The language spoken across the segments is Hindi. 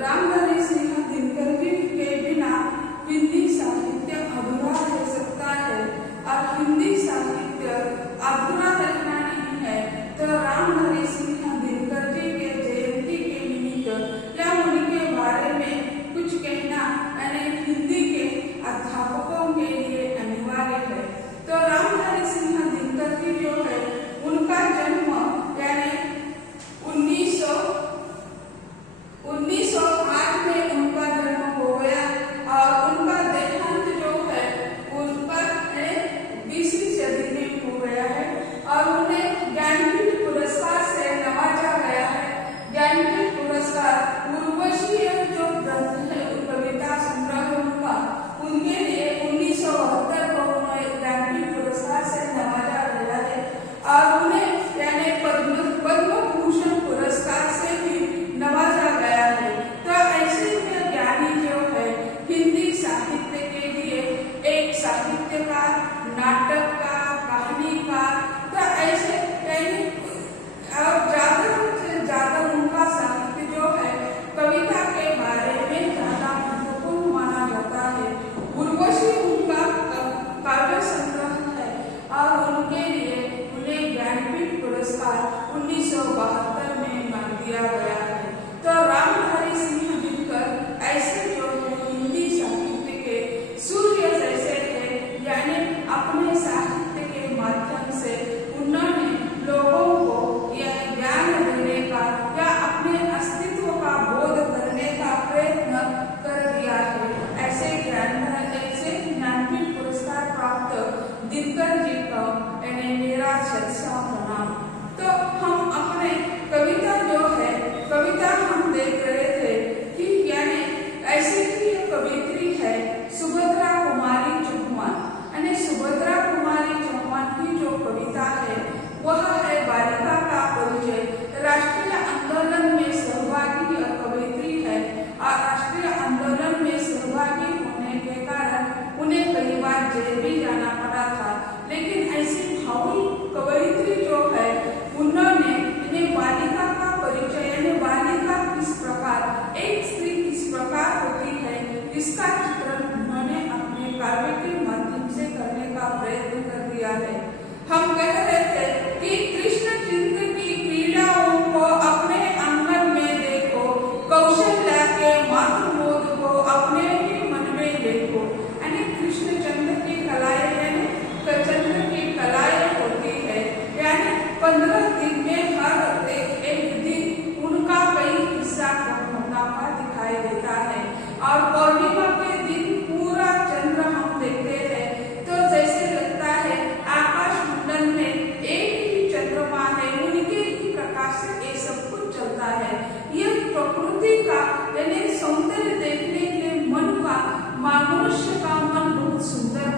रामधारी सिंह दिनकर जी के बिना हिंदी साहित्य अधूरा रह सकता है और हिंदी साहित्य अधूरा रहना नहीं है तो रामधारी सिंह दिनकर जी के जयंती के निमित्त या उनके बारे में कुछ कहना यानी हिंदी के अध्यापकों के लिए अनिवार्य है। तो रामधारी सिंह दिनकर जी जो है उनका जन्म यानी 1908 में उनका जन्म हो गया और उनका देहांत जो है उस पर 20वीं सदी में हो गया है और उन्हें ज्ञानपीठ पुरस्कार से नवाजा गया है। ज्ञानपीठ पुरस्कार उर्वशी जो ग्रंथ है कविता संग्रह उनका उनके लिए 1972 को उन्हें ज्ञानपीठ पुरस्कार से नवाजा गया है और उन्हें यानी पद्म भूषण पुरस्कार से भी नवाजा गया है। तो ऐसे में ज्ञानी जो है हिंदी साहित्य के लिए एक साहित्यकार, नाटककार, कहानीकार, तो ऐसे और ज्यादा से ज्यादा उनका साहित्य जो है कविता के बारे में ज्यादा महत्वपूर्ण माना जाता है। उर्वशी उनका काव्य संग्रह है और उनके लिए उन्हें ज्ञानपीठ पुरस्कार 1972 में मान दिया गया है। तो रामधारी सिंह दिनकर ऐसे जो है हिंदी साहित्य के सूर्य जैसे थे, यानी अपने साहित्य के माध्यम से उन्होंने लोगों को यह ज्ञान देने का या अपने अस्तित्व का बोध करने का प्रयत्न कर दिया है। ऐसे ज्ञानपीठ पुरस्कार प्राप्त दिनकर जी को मेरा सच्चा प्रणाम। तो हम अपने कविता जो है कविता हम देख रहे थे कि यानी ऐसे ही कवित्री है सुभद्रा कुमारी चौहान, यानी सुभद्रा कुमारी चौहान की जो कविता है वह है बालिका का परिचय। राष्ट्रीय आंदोलन में सहभागी कवित्री है और राष्ट्रीय आंदोलन में सहभागी होने के कारण उन्हें कई बार जेल भी जाना पड़ा था, लेकिन ऐसी भावुक कवयित्री जो है उन्होंने इन्हें बालिका का परिचय यानी बालिका किस प्रकार, एक स्त्री किस प्रकार होती है, इसका चित्रण उन्होंने अपने काव्य के माध्यम से करने का प्रयत्न कर दिया है। हम कह रहे थे कि कृष्ण चिंत की क्रीड़ाओं को अपने आंगन में देखो, कौशल्या के मातृबोध को अपने ही मन में देखो। यानी कृष्णचंद्र की कलाएं यानी चंद्र की कलाएं होती है, यानी 15 दिन में हर एक दिन उनका कई हिस्सा होना दिखाई देता है और पौर्णिमा के दिन पूरा चंद्र हम देखते हैं तो जैसे लगता है आकाश मंडल में एक ही चंद्रमा है, उनके ही प्रकाश से ये सब कुछ चलता है। यह प्रकृति का यानी सौंदर्य देखने के मन का मनुष्य का मन बहुत सुंदर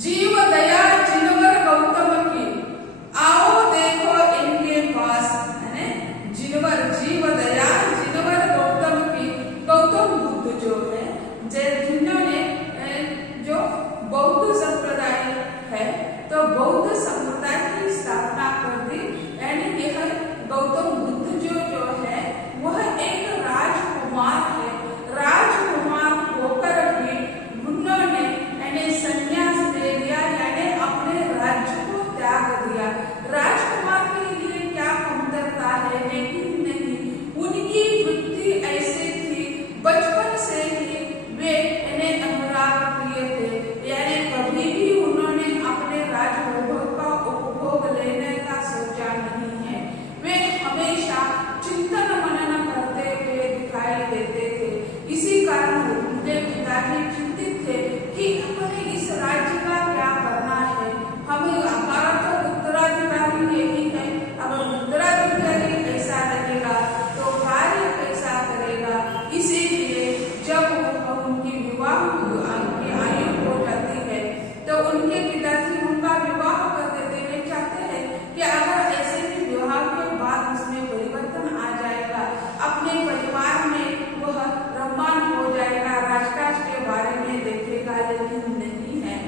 जीव दया जिनवर गौतम की, आओ देखो इनके पास, है जिनवर जीव दया जिनवर गौतम की। गौतम बुद्ध जो है, जिन्होंने जो बौद्ध संप्रदाय है, तो बौद्ध संप्रदाय की स्थापना कर दी। यानी यह गौतम बुद्ध जो है वह एक राजकुमार है। राजकुमार होकर भी उन्होंने यानी संन्यास ले लिया, यानी अपने राज्य को त्याग दिया। राजकुमार के लिए क्या कमतरता है, लेकिन नहीं, उनकी वृत्ति ऐसे थी, बचपन से ही वे अनुराग प्रिय थे। यानी कभी भी उन्होंने अपने राजवैभव का उपभोग लेने का सोचा नहीं है। वे हमेशा चिंतन मनन करते हुए दिखाई देते थे। इसी कारण उनके पिताजी चिंतित थे कि हमें इस राज्य का क्या करना है, हमें हमारा तो उत्तराधिकारी यही है, अगर उत्तराधिकारी कैसा रहेगा तो कार्य कैसा करेगा। इसीलिए जब उनकी विवाह की आयु हो जाती है तो उनके पिताजी उनका विवाह कर देते। वे चाहते हैं कि अगर ऐसे भी विवाह के बाद उसमें परिवर्तन आ जाएगा, अपने परिवार में वह रमान हो जाएगा, राजकाज के बारे में देखेगा, लेकिन नहीं है।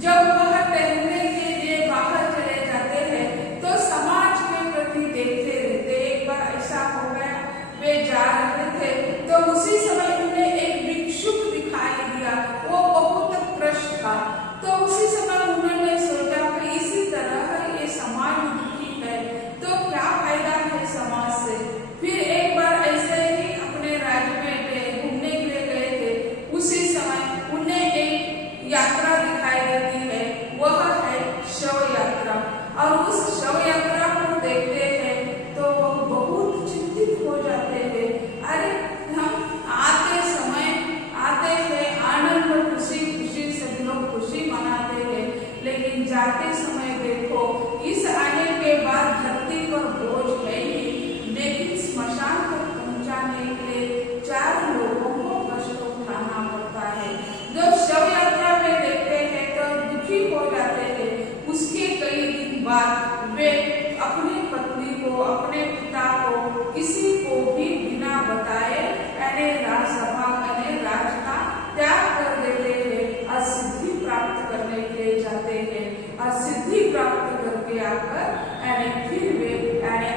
जब वह टहलने के लिए बाहर चले जाते हैं तो समाज के प्रति देखते रहते। एक बार ऐसा हो गया, वे जा रहे थे तो उसी समय उन्हें एक भिक्षुक दिखाई दिया, वो बहुत कृष्ण था। तो उसी समय उन्होंने सोचा कि इसी तरह ये समाज दुखी है तो क्या फायदा है समाज से। फिर एक बार ऐसे ही अपने राज्य में घूमने के लिए गए थे। उसी समय उन्हें एक यात्रा दिखाई देती है, वह है शव यात्रा। और उस शव यात्रा को देखते हैं तो वह बहुत चिंतित हो जाते हैं। अरे हम आते समय आते हैं, आनंद खुशी खुशी सभी लोग खुशी मनाते हैं, लेकिन जाते समय देखो इस आने के बाद धरती पर बोझ है ही, लेकिन स्मशान तक पहुंचाने के लिए 4 लोगों को कष्ट उठाना पड़ता है। जब शव यात्रा में देखते हैं तो दुखी हो जाते हैं। उसके कई दिन बाद वे अपनी पत्नी को, अपने पिता को, किसी को भी बिना बताए राजसभा राज का त्याग कर देते हैं और सिद्धि प्राप्त करने के लिए जाते हैं। और सिद्धि प्राप्त करके आकर फिर वे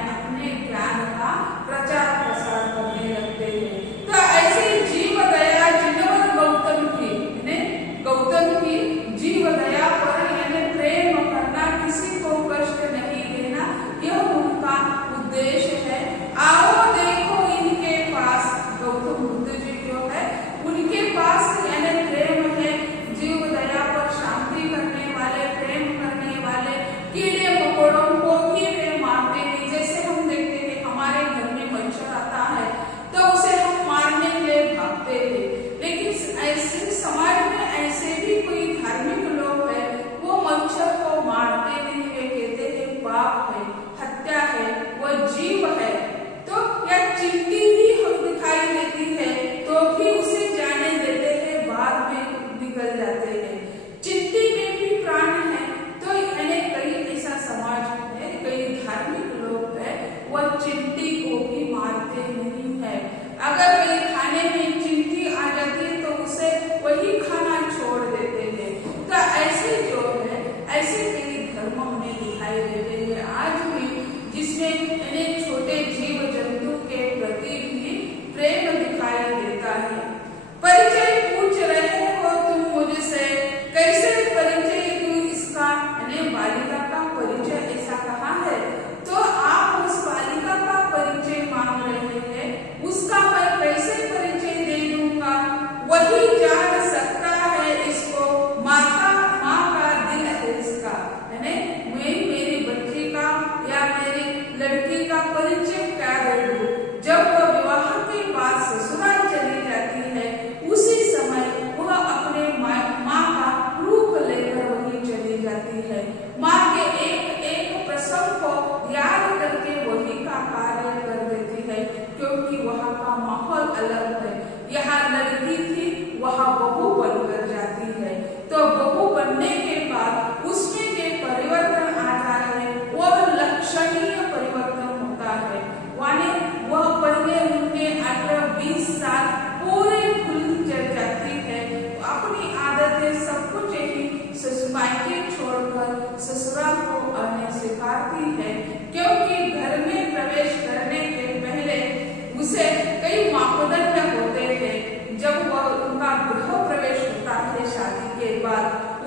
अपने ज्ञान का प्रचार प्रसार करने लगते हैं। तो ऐसे जीव दया जिनवर गौतम की जीव दया पर प्रेम करना, किसी को कष्ट नहीं देना, यह उनका उद्देश्य है। आओ देखो इनके पास, गौतम बुद्ध जी जो है उनके पास प्रेम है, जीव दया पर शांति करने वाले, प्रेम करने वाले, कीड़े मकोड़ों को भी वे मारते हैं। जैसे हम देखते हैं हमारे घर में मच्छर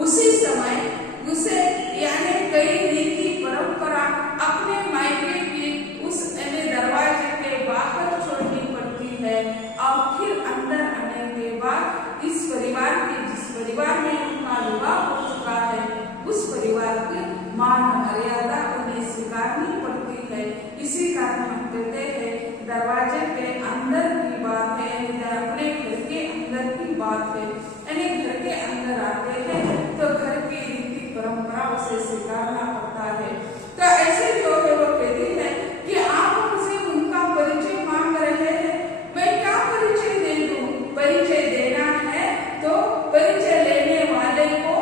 उसी समय उसे यानी कई रीति परंपरा अपने मायके की उस दरवाजे के बाहर छोड़नी पड़ती है और फिर अंदर आने के बाद इस परिवार के जिस परिवार में उनका विवाह हो चुका है उस परिवार की मान मर्यादा उन्हें स्वीकारनी पड़ती है। इसी कारण हम कहते हैं दरवाजे के अंदर की बात है, अपने घर के अंदर की बात है। यानी घर के अंदर आते हैं तो घर की रीति परंपरा उसे स्वीकारना पड़ता है। तो ऐसे जो है वो कहती है कि आप मुझे उनका परिचय मांग रहे हैं, मैं क्या परिचय दे दूं? परिचय देना है तो परिचय लेने वाले को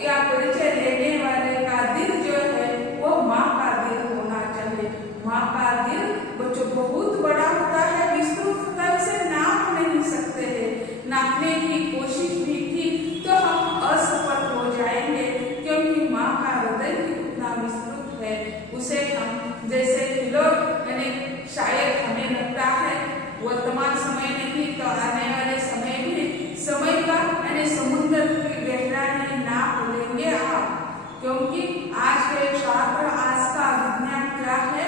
या परिचय लेने वाले का दिल जो है वो माँ का दिल होना चाहिए। माँ का दिल बच्चों बहुत बड़ा होता है, विस्तृत होता है, उसे नाप नहीं सकते हैं। नापने की कोशिश भी की तो हम असफल हो जाएंगे, क्योंकि माँ का हृदय कितना विस्तृत है। उसे हम जैसे लोग यानी शायद हमें लगता है वर्तमान समय नहीं तो आने वाले समय में समय का यानी समुद्र की गहराई नाप लेंगे आप, क्योंकि आज के छात्र आज का विज्ञान क्या है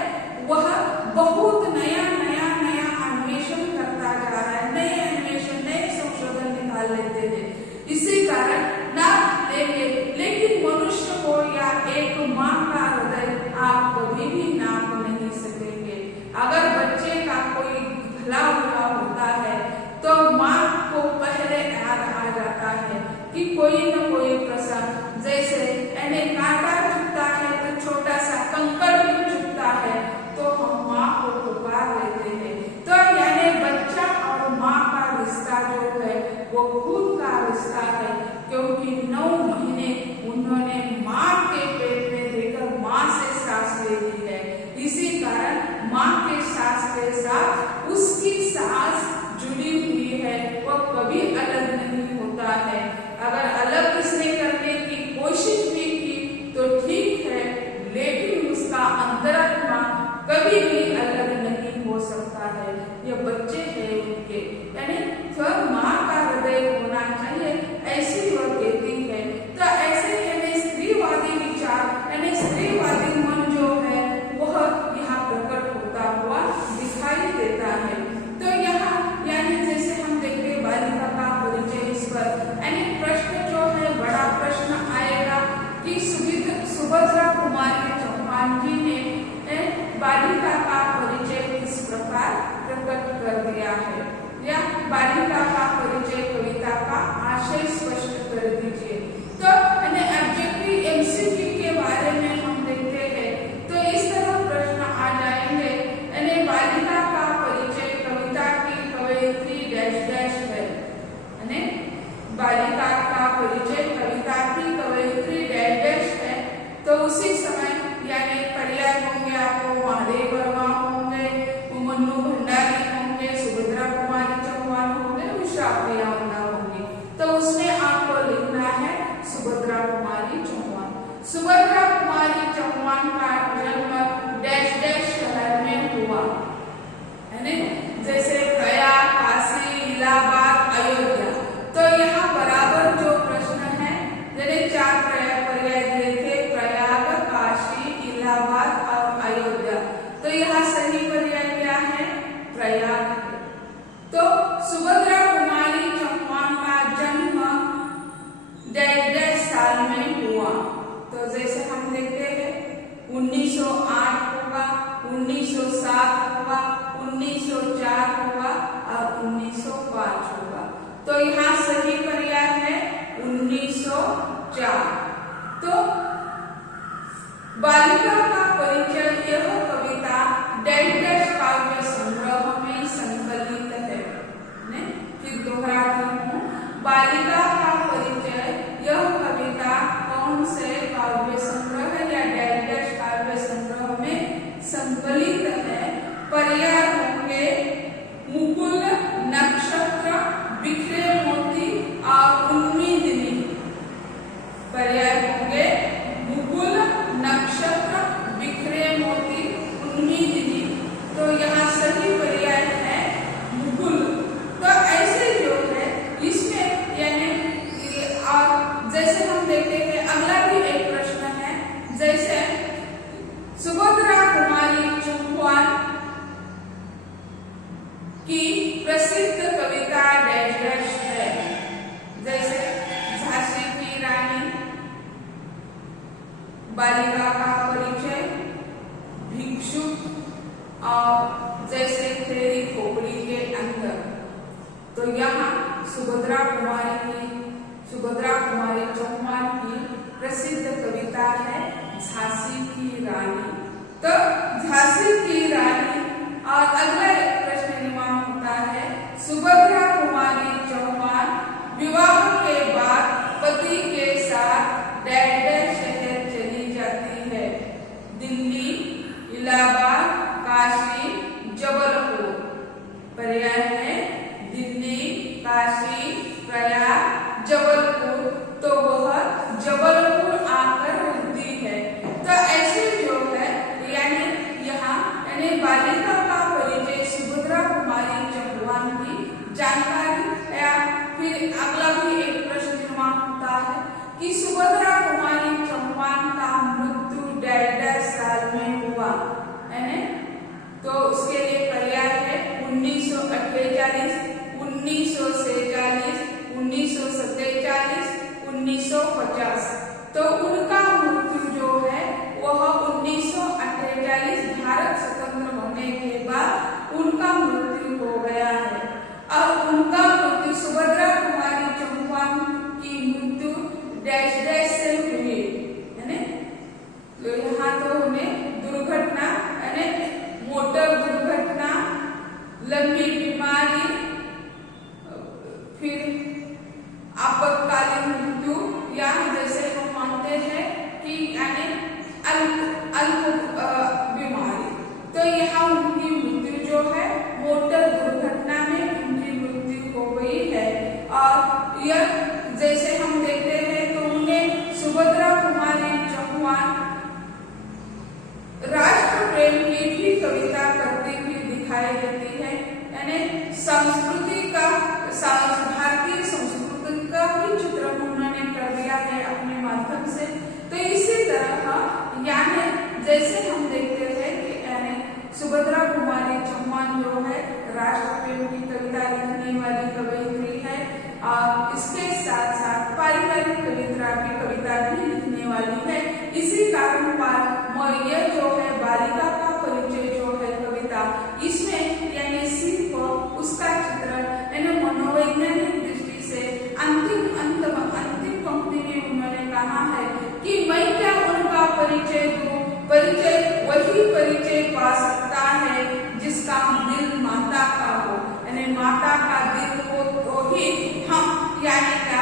वह बहुत नया नया नया अन्वेषण करता जा रहा है, नए अन्वेषण नए संशोधन निकाल लेते हैं। इसी कारण नाप लेंगे, लेकिन मनुष्य को या एक माँ का हृदय आप कभी भी नाप नहीं सकेंगे। अगर बच्चे का कोई भला बुरा होता है तो माँ को पहले याद आ जाता है कि कोई न कोई प्रसंग, जैसे यानी कांटा चुभता है तो छोटा सा कंकड़ भी चुभता है तो हम माँ को पुकार लेते हैं। तो यानी बच्चा और माँ का रिश्ता जो है वो खून का रिश्ता है, क्योंकि 9 महीने उन्होंने माँ के पेट में रहकर माँ से सांस ले ली है। इसी कारण माँ के सांस के साथ उसकी सांस जुड़ी हुई है, वो कभी अलग नहीं होता है। अगर अलग किसने करने की कोशिश भी की तो ठीक है, लेकिन उसका अंतरात्मा कभी भी अलग नहीं हो सकता है। ये बच्चे हैं उनके, यानी तो माँ का हृदय होना चाहिए, ऐसी वो कहती है। तो ऐसे यानी स्त्रीवादी विचार यानी स्त्रीवादी मन जो है वह यहाँ प्रकट होता हुआ दिखाई देता है। तो यहाँ यानी जैसे हम देखते बालिका का परिचय, इस पर यानी प्रश्न जो है बड़ा प्रश्न आएगा कि सुभद्रा कुमारी चौहान जी ने बालिका का परिचय किस प्रकार प्रकट कर दिया है, या बालिका का परिचय कविता का आशय स्पष्ट कर दीजिए। तो ऑब्जेक्टिव एमसीक्यू के बारे में हम देखते हैं तो इस तरह प्रश्न आ जाएंगे। यानी बालिका का परिचय कविता की कवयित्री डैश डैश है, यानी बालिका का परिचय कविता की कवयित्री डैश डैश है। तो उसी समय यानी पर्याय होंगे आपको महादेव वर्मा होंगे, मन्नू भंडारी होंगे, सुभद्रा कुमारी चौहान होंगे, उषा प्रिया होंगी। तो उसमें आपको लिखना है सुभद्रा कुमारी चौहान। सुभद्रा कुमारी चौहान का जन्म डैश डैश शहर में हुआ, यानी जैसे प्रयाग, काशी, इलाहाबाद, अयोध्या। तो यहाँ बराबर जो प्रश्न है, यानी 4 पर्याय दिए थे, प्रयाग, काशी, इलाहाबाद और अयोध्या। तो यहाँ सही पर्याय क्या है? प्रयाग। तो सुभद्रा कुमारी चौहान का जन्म डैश डैश साल में हुआ। तो जैसे हम देखते हैं 1908 होगा, 1907 होगा, 1904 होगा और 1905 होगा। तो यहाँ सही पर्याय है 1904। तो बालिका का परिचय यह कविता डैश डैश काव्य संग्रह में संकलित है। फिर दोहराती हूँ, बालिका का परिचय यह कविता कौन से काव्य संग्रह या डैश डैश काव्य संग्रह में संकलित है। पर्याय होंगे मुकुल, नक्षत्र, बिखरे मोती और उन्मीदिनी। पर्याय होंगे मुकुल, नक्षत्र, बिखरे मोती, उन्मीदिनी। तो यहाँ सही पर्याय है मुकुल। तो ऐसे जो है इसमें यानी और जैसे हम देखते बालिका का परिचय, भिक्षुक और जैसे तेरी खोपड़ी के अंदर। तो यहाँ सुभद्रा कुमारी चौहान की प्रसिद्ध कविता है झांसी की रानी। तो झांसी की रानी। और अगला एक प्रश्न निर्माण होता है, सुभद्रा कुमारी चौहान विवाह के बाद पति के साथ डैड शहर चली जाती है। दिल्ली, इलाहाबाद, काशी, जबलपुर। पर्याय है दिल्ली, काशी, प्रयाग, जबलपुर। तो वह जबलपुर आकर रहती है। तो ऐसे जो है यानी यहाँ बालिका का परिचय सुभद्रा कुमारी चौहान की जानकारी। या फिर अगला भी एक प्रश्न निर्माण होता है कि सुभद्रा कुमारी चौहान का मृत्यु 1.5 साल में हुआ है। तो उसके लिए पर्याय है 1948, 1946, 1947, 1950। तो उनका मृत्यु जो है वह 1948 भारत स्वतंत्र होने के बाद उनका मृत्यु हो गया है। और उनका मृत्यु सुभद्रा कुमारी चौहान की मृत्यु डैश डैश से हुई है ना। तो यहाँ तो उन्हें दुर्घटना यानी मोटर दुर्घटना, लंबी बीमारी, फिर आपातकालीन मृत्यु, या जैसे हम मानते हैं कि यानी अल्प बीमारी। तो यहाँ उनकी मृत्यु जो है मोटर दुर्घटना में उनकी मृत्यु हो गई है। और यह जैसे हम देखते हैं तो उन्हें सुभद्रा कुमारी चौहान राष्ट्र प्रेम की भी कविता करती हुई दिखाई देती है। यानी संस्कृति का, भारतीय संस्कृति का भी चित्रण उन्होंने कर दिया है अपने माध्यम से। तो इसी तरह यानी जैसे हम देखते हैं कि यानी सुभद्रा कुमारी चौहान जो है राष्ट्र प्रेम की कविता लिखने वाली कवयित्री है। और इसके साथ साथ पारिवारिक कविता भी लिखने वाली है। इसी कारण यह जो है बालिका का परिचय जो है कविता, इसमें यानी सिर्फ उसका चित्रण यानी मनोवैज्ञानिक दृष्टि से अंतिम पंक्ति में उन्होंने कहा है कि मैं क्या उनका परिचय दूं, परिचय वही परिचय पा सकता है जिसका दिल माता का हो। यानी माता का दिल हो तो ही हम यानी क्या